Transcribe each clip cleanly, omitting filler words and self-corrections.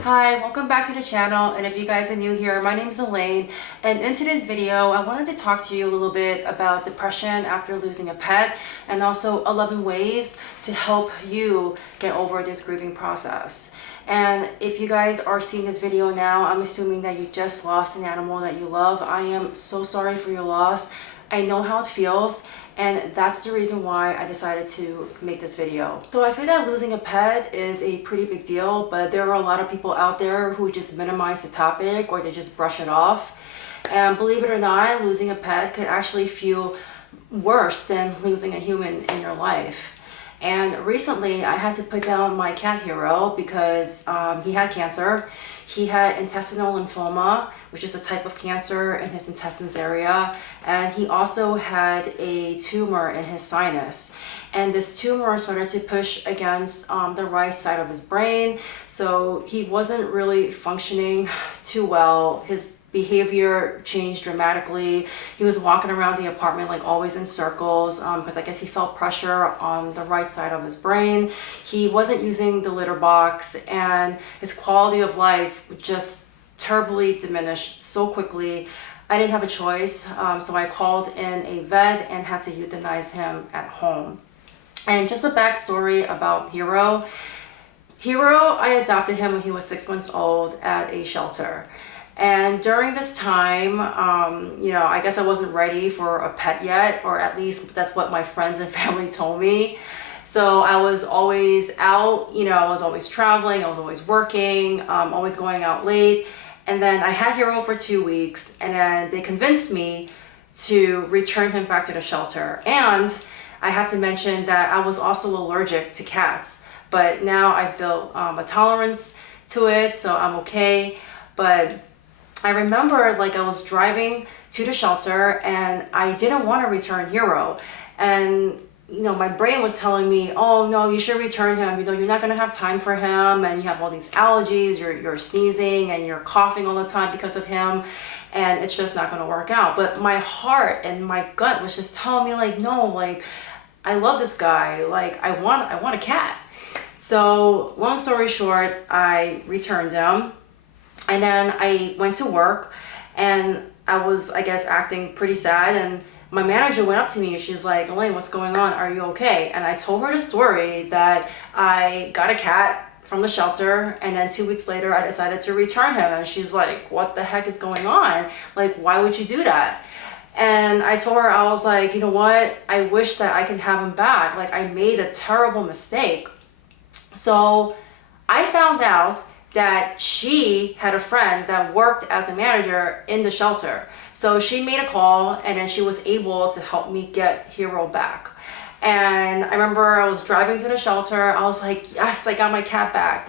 Hi, welcome back to the channel, and if you guys are new here, my name is Elaine, and in today's video I wanted to talk to you a little bit about depression after losing a pet and also 11 ways to help you get over this grieving process. And if you guys are seeing this video now, I'm assuming that you just lost an animal that you love. I am so sorry for your loss. I know how it feels, and that's the reason why I decided to make this video. So I feel that losing a pet is a pretty big deal, but there are a lot of people out there who just minimize the topic or they just brush it off. And believe it or not, losing a pet could actually feel worse than losing a human in your life. And recently I had to put down my cat Hero because he had cancer. He had intestinal lymphoma, which is a type of cancer in his intestines area. And he also had a tumor in his sinus. And this tumor started to push against the right side of his brain. So he wasn't really functioning too well. His behavior changed dramatically. He was walking around the apartment like always in circles because I guess he felt pressure on the right side of his brain. He wasn't using the litter box, and his quality of life just terribly diminished so quickly. I didn't have a choice, so I called in a vet and had to euthanize him at home. And just a backstory about Hero. I adopted him when he was 6 months old at a shelter. And during this time, I guess I wasn't ready for a pet yet, or at least that's what my friends and family told me. So I was always out, I was always traveling, I was always working, always going out late. And then I had Hero for 2 weeks, and then they convinced me to return him back to the shelter. And I have to mention that I was also allergic to cats, but now I've built a tolerance to it, so I'm okay. But I remember like I was driving to the shelter and I didn't want to return Hero. And my brain was telling me, oh no, you should return him. You're not going to have time for him, and you have all these allergies, you're sneezing and you're coughing all the time because of him, and it's just not going to work out. But my heart and my gut was just telling me like, no, like I love this guy. Like I want a cat. So long story short, I returned him. And then I went to work, and I was, I guess, acting pretty sad. And my manager went up to me and she's like, Elaine, what's going on? Are you okay? And I told her the story that I got a cat from the shelter, and then 2 weeks later I decided to return him. And she's like, what the heck is going on? Like, why would you do that? And I told her, I was like, you know what? I wish that I can have him back. Like, I made a terrible mistake. So I found out that she had a friend that worked as a manager in the shelter. So she made a call, and then she was able to help me get Hero back. And I remember I was driving to the shelter. I was like, yes, I got my cat back,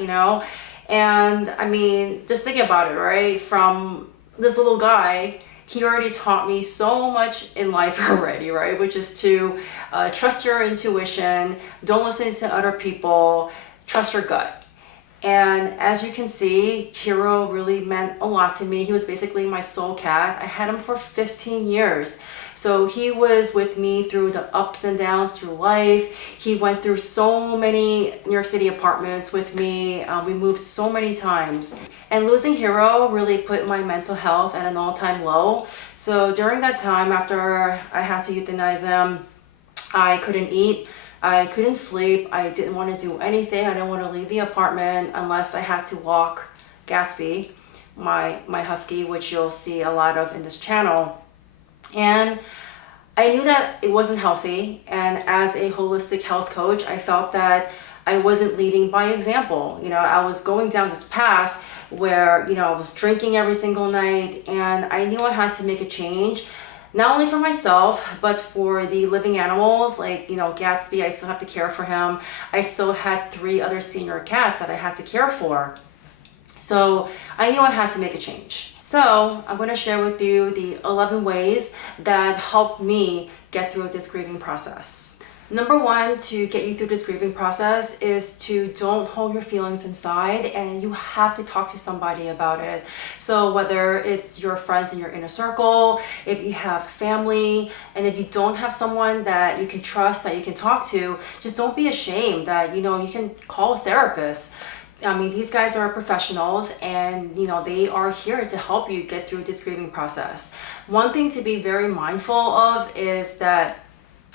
And I mean, just think about it, right? From this little guy, he already taught me so much in life already, right? Which is to trust your intuition, don't listen to other people, trust your gut. And as you can see, Hero really meant a lot to me. He was basically my soul cat. I had him for 15 years. So he was with me through the ups and downs through life. He went through so many New York City apartments with me. We moved so many times. And losing Hero really put my mental health at an all-time low. So during that time, after I had to euthanize him, I couldn't eat. I couldn't sleep. I didn't want to do anything. I didn't want to leave the apartment unless I had to walk Gatsby, my husky, which you'll see a lot of in this channel. And I knew that it wasn't healthy. And as a holistic health coach, I felt that I wasn't leading by example. I was going down this path where, I was drinking every single night, and I knew I had to make a change. Not only for myself, but for the living animals, like, Gatsby, I still have to care for him. I still had 3 other senior cats that I had to care for. So I knew I had to make a change. So I'm going to share with you the 11 ways that helped me get through this grieving process. Number 1 to get you through this grieving process is to don't hold your feelings inside, and you have to talk to somebody about it. So whether it's your friends in your inner circle, if you have family, and if you don't have someone that you can trust, that you can talk to, just don't be ashamed that, you can call a therapist. I mean, these guys are professionals, and they are here to help you get through this grieving process. One thing to be very mindful of is that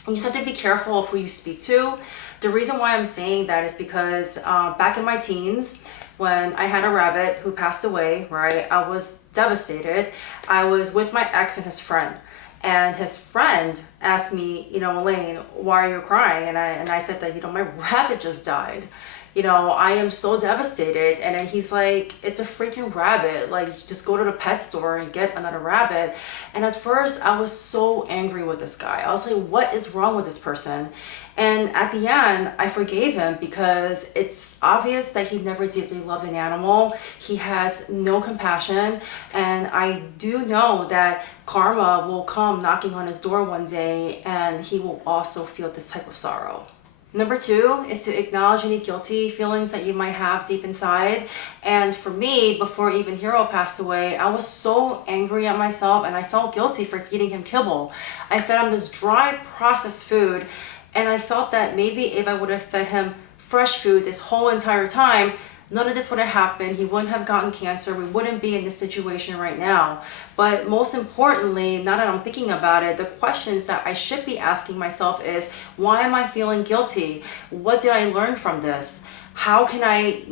you just have to be careful of who you speak to. The reason why I'm saying that is because back in my teens, when I had a rabbit who passed away, right, I was devastated. I was with my ex and his friend. And his friend asked me, Elaine, why are you crying? And I said that, my rabbit just died. I am so devastated. And then he's like, it's a freaking rabbit. Like, just go to the pet store and get another rabbit. And at first I was so angry with this guy. I was like, what is wrong with this person? And at the end, I forgave him because it's obvious that he never deeply loved an animal. He has no compassion. And I do know that karma will come knocking on his door one day, and he will also feel this type of sorrow. Number 2 is to acknowledge any guilty feelings that you might have deep inside. And for me, before even Hero passed away, I was so angry at myself, and I felt guilty for feeding him kibble. I fed him this dry processed food, and I felt that maybe if I would have fed him fresh food this whole entire time, none of this would have happened. He wouldn't have gotten cancer. We wouldn't be in this situation right now. But most importantly, now that I'm thinking about it, the questions that I should be asking myself is, why am I feeling guilty? What did I learn from this? How can I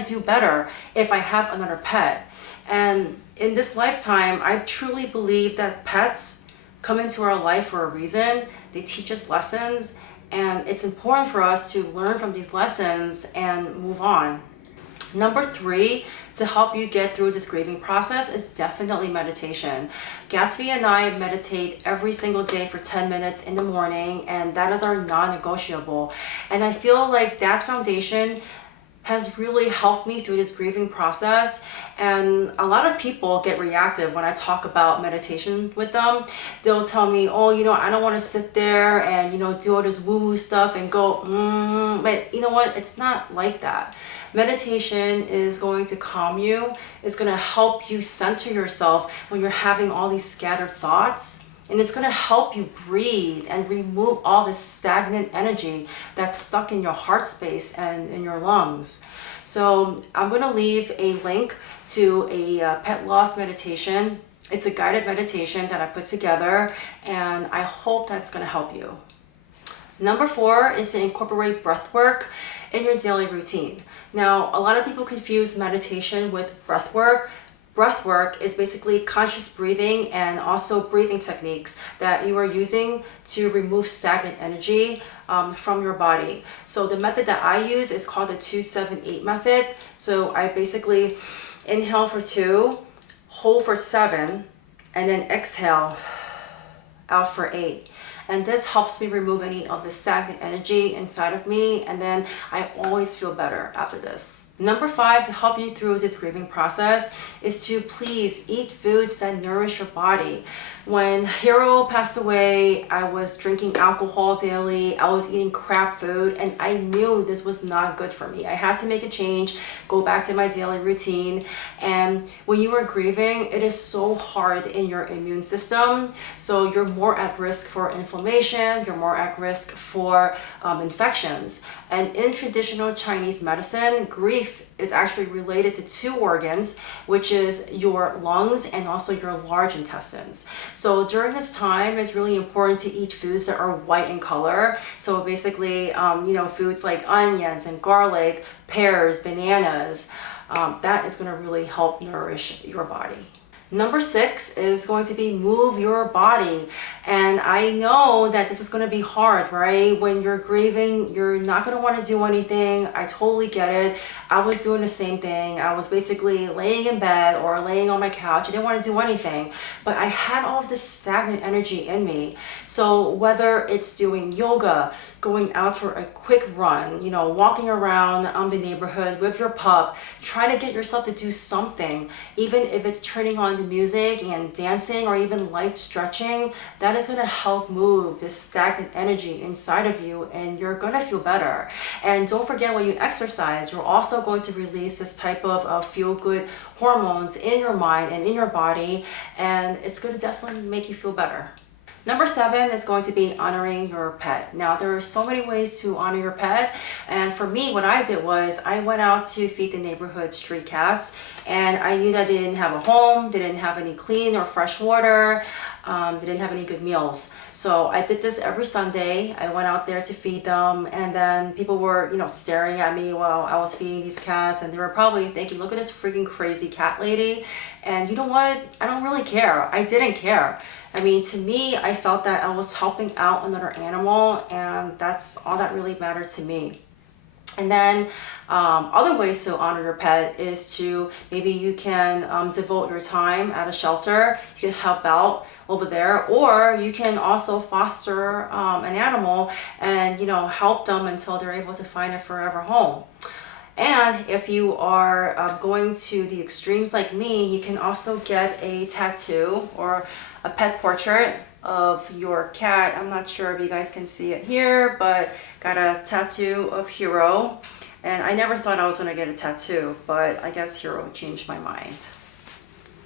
do better if I have another pet? And in this lifetime, I truly believe that pets come into our life for a reason. They teach us lessons. And it's important for us to learn from these lessons and move on. Number 3, to help you get through this grieving process, is definitely meditation. Gatsby and I meditate every single day for 10 minutes in the morning, and that is our non-negotiable. And I feel like that foundation has really helped me through this grieving process. And a lot of people get reactive when I talk about meditation with them. They'll tell me, oh, I don't want to sit there and, do all this woo-woo stuff and go, but you know what? It's not like that. Meditation is going to calm you. It's going to help you center yourself when you're having all these scattered thoughts. And it's going to help you breathe and remove all this stagnant energy that's stuck in your heart space and in your lungs. So I'm going to leave a link to a pet loss meditation. It's a guided meditation that I put together, and I hope that's going to help you. Number 4 is to incorporate breath work in your daily routine. Now, a lot of people confuse meditation with breath work. Breath work is basically conscious breathing and also breathing techniques that you are using to remove stagnant energy from your body. So the method that I use is called the 2-7-8 method. So I basically inhale for 2, hold for 7, and then exhale out for 8. And this helps me remove any of the stagnant energy inside of me, and then I always feel better after this. Number 5, to help you through this grieving process, is to please eat foods that nourish your body. When Hero passed away, I was drinking alcohol daily, I was eating crap food, and I knew this was not good for me. I had to make a change, go back to my daily routine. And when you are grieving, it is so hard in your immune system. So you're more at risk for inflammation, you're more at risk for infections. And in traditional Chinese medicine, grief is actually related to 2 organs, which is your lungs and also your large intestines. So during this time, it's really important to eat foods that are white in color. So basically, foods like onions and garlic, pears, bananas, that is going to really help nourish your body. Number 6 is going to be move your body. And I know that this is going to be hard, right? When you're grieving, you're not going to want to do anything. I totally get it. I was doing the same thing. I was basically laying in bed or laying on my couch. I didn't want to do anything, but I had all of this stagnant energy in me. So whether it's doing yoga, going out for a quick run, walking around the neighborhood with your pup, try to get yourself to do something, even if it's turning on the music and dancing or even light stretching, that is going to help move this stagnant energy inside of you, and you're going to feel better. And don't forget, when you exercise, you're also going to release this type of feel-good hormones in your mind and in your body, and it's going to definitely make you feel better. Number 7 is going to be honoring your pet. Now, there are so many ways to honor your pet. And for me, what I did was I went out to feed the neighborhood street cats. And I knew that they didn't have a home, they didn't have any clean or fresh water, they didn't have any good meals. So I did this every Sunday. I went out there to feed them, and then people were, staring at me while I was feeding these cats, and they were probably thinking, look at this freaking crazy cat lady. And you know what? I don't really care. I didn't care. I mean, to me, I felt that I was helping out another animal, and that's all that really mattered to me. And then other ways to honor your pet is to maybe you can devote your time at a shelter. You can help out over there, or you can also foster an animal and help them until they're able to find a forever home. And if you are going to the extremes like me, you can also get a tattoo or a pet portrait of your cat. I'm not sure if you guys can see it here, but got a tattoo of Hero. And I never thought I was going to get a tattoo, but I guess Hero changed my mind.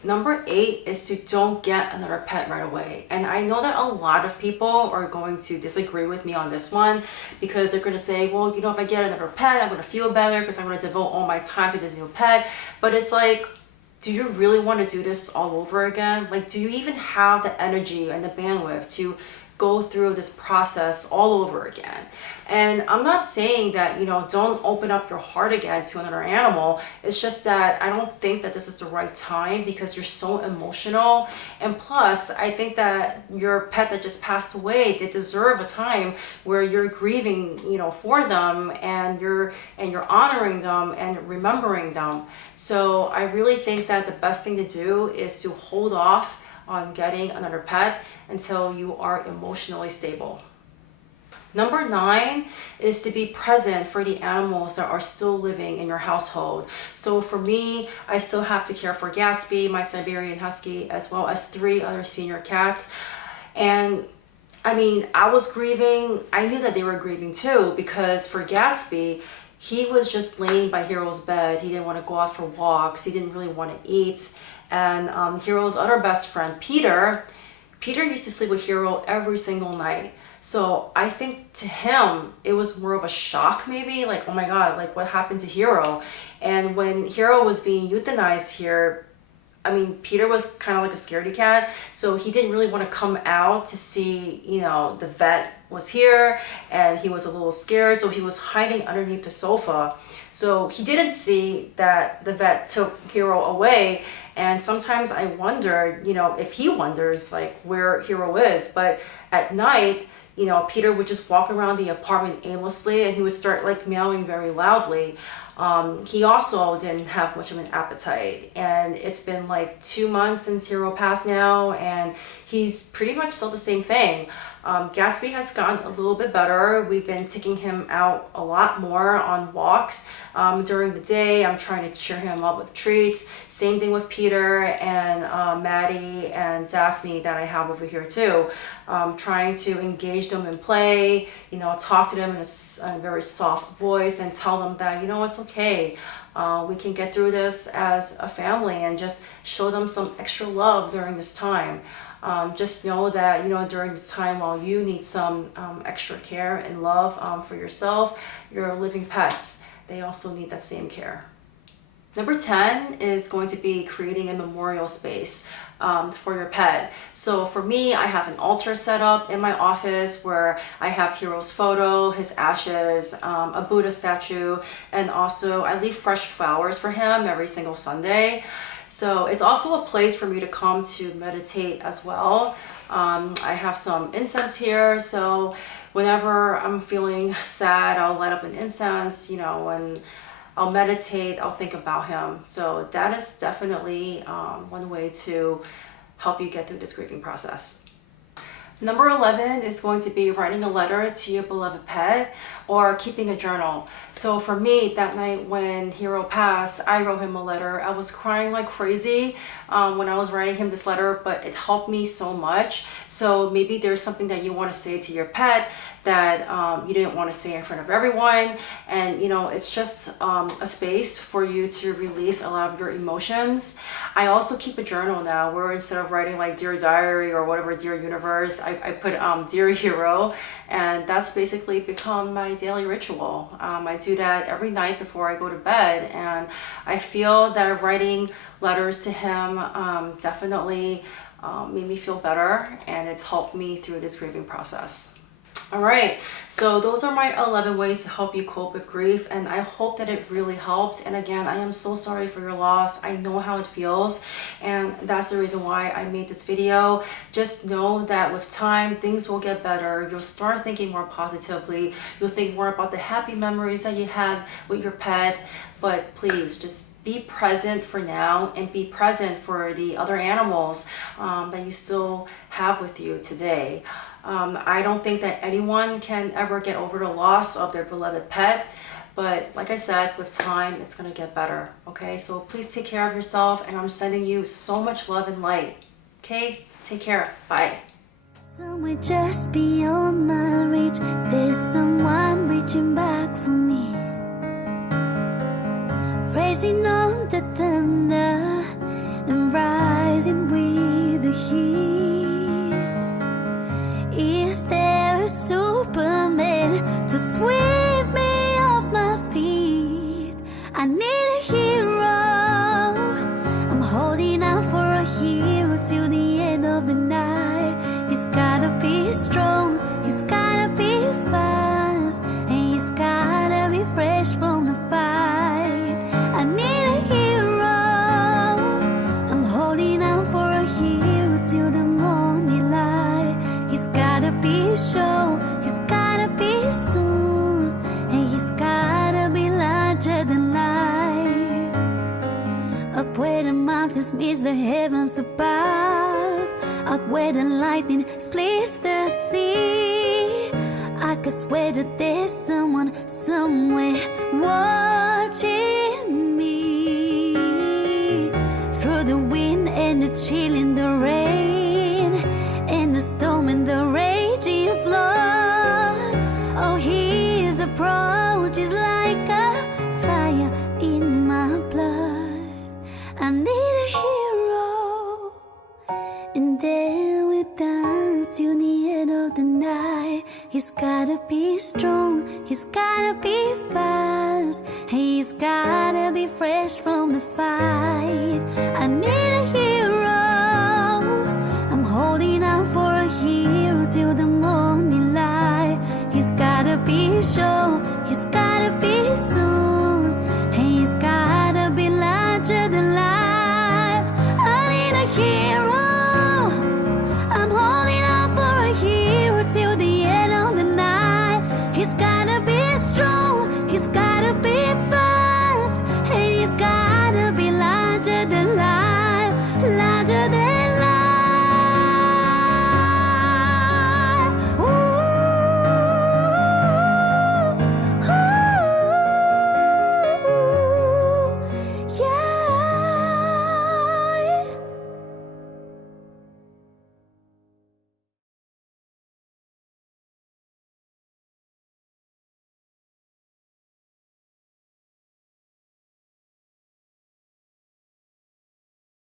Number 8 is to don't get another pet right away. And I know that a lot of people are going to disagree with me on this one, because they're going to say, well, if I get another pet, I'm going to feel better because I'm going to devote all my time to this new pet. But it's like, do you really want to do this all over again? Like, do you even have the energy and the bandwidth to go through this process all over again? And I'm not saying that, don't open up your heart again to another animal. It's just that I don't think that this is the right time, because you're so emotional. And plus, I think that your pet that just passed away, they deserve a time where you're grieving, for them, and you're honoring them and remembering them. So I really think that the best thing to do is to hold off on getting another pet until you are emotionally stable. Number 9 is to be present for the animals that are still living in your household. So for me, I still have to care for Gatsby, my Siberian Husky, as well as 3 other senior cats. And I mean, I was grieving. I knew that they were grieving too, because for Gatsby, he was just laying by Hero's bed. He didn't want to go out for walks. He didn't really want to eat. And Hero's other best friend, Peter used to sleep with Hero every single night. So I think to him, it was more of a shock maybe, like, oh my God, like what happened to Hero? And when Hero was being euthanized here, I mean, Peter was kind of like a scaredy cat, so he didn't really want to come out to see, the vet was here, and he was a little scared, so he was hiding underneath the sofa. So he didn't see that the vet took Hero away. And sometimes I wonder, if he wonders like where Hero is. But at night, Peter would just walk around the apartment aimlessly, and he would start like meowing very loudly. He also didn't have much of an appetite, and it's been like 2 months since Hero passed now, and he's pretty much still the same thing. Gatsby has gotten a little bit better. We've been taking him out a lot more on walks during the day. I'm trying to cheer him up with treats. Same thing with Peter and Maddie and Daphne that I have over here too. Trying to engage them in play, talk to them in a very soft voice and tell them that, it's okay. We can get through this as a family, and just show them some extra love during this time. Just know that, during this time while you need some extra care and love for yourself, your living pets, they also need that same care. Number 10 is going to be creating a memorial space for your pet. So for me, I have an altar set up in my office where I have Hero's photo, his ashes, a Buddha statue, and also I leave fresh flowers for him every single Sunday. So it's also a place for me to come to meditate as well. I have some incense here, so whenever I'm feeling sad, I'll light up an incense, and I'll meditate, I'll think about him. So that is definitely one way to help you get through this grieving process. Number 11 is going to be writing a letter to your beloved pet or keeping a journal. So for me, that night when Hero passed, I wrote him a letter. I was crying like crazy when I was writing him this letter, but it helped me so much. So maybe there's something that you want to say to your pet that you didn't want to say in front of everyone. And you know, it's just a space for you to release a lot of your emotions. I also keep a journal now where instead of writing like Dear Diary or whatever, Dear Universe, I put Dear Hero, and that's basically become my daily ritual. I do that every night before I go to bed, and I feel that writing letters to him definitely made me feel better, and it's helped me through this grieving process. All right, so those are my 11 ways to help you cope with grief, and I hope that it really helped. And again, I am so sorry for your loss. I know how it feels, and that's the reason why I made this video. Just know that with time, things will get better. You'll start thinking more positively. You'll think more about the happy memories that you had with your pet, but please just be present for now, and be present for the other animals that you still have with you today. I don't think that anyone can ever get over the loss of their beloved pet, but like I said, with time, it's gonna get better, okay? So please take care of yourself, and I'm sending you so much love and light, okay? Take care, bye. Somewhere just beyond my reach, there's someone reaching back for me, raising on the thunder and rising with the heat. Is there a Superman to sweep me off my feet? I need a hero. I'm holding out for a hero till the end of the night. He's gotta be strong, he's gotta be fast, and he's gotta be fresh from the fight. I need a hero. I'm holding out for a hero till the morning light. He's gotta be sure, he's gotta be soon, and he's gotta be larger than life. Up where the mountains meet the heavens above, out where the lightning splits the sea, I could swear that there's someone somewhere watching me. Through the wind and the chill in the rain, and the storm and the raging flood, oh, his approach is like a fire in my blood. I need a hero, and then we dance till the end of the night. He's gotta be strong, he's gotta be fast, he's gotta be fresh from the fight. I need a hero. I'm holding out for a hero till the morning light. He's gotta be sure,